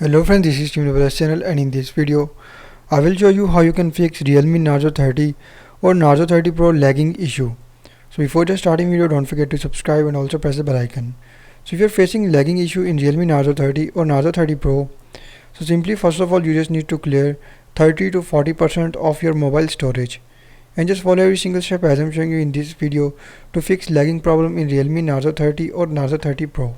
Hello friends, this is Team channel, and in this video I will show you how you can fix Realme Narzo 30 or Narzo 30 Pro lagging issue. So before just starting video, don't forget to subscribe and also press the bell icon. So if you're facing lagging issue in Realme Narzo 30 or Narzo 30 Pro, so simply first of all you just need to clear 30 to 40% of your mobile storage and just follow every single step as I'm showing you in this video to fix lagging problem in Realme Narzo 30 or Narzo 30 Pro.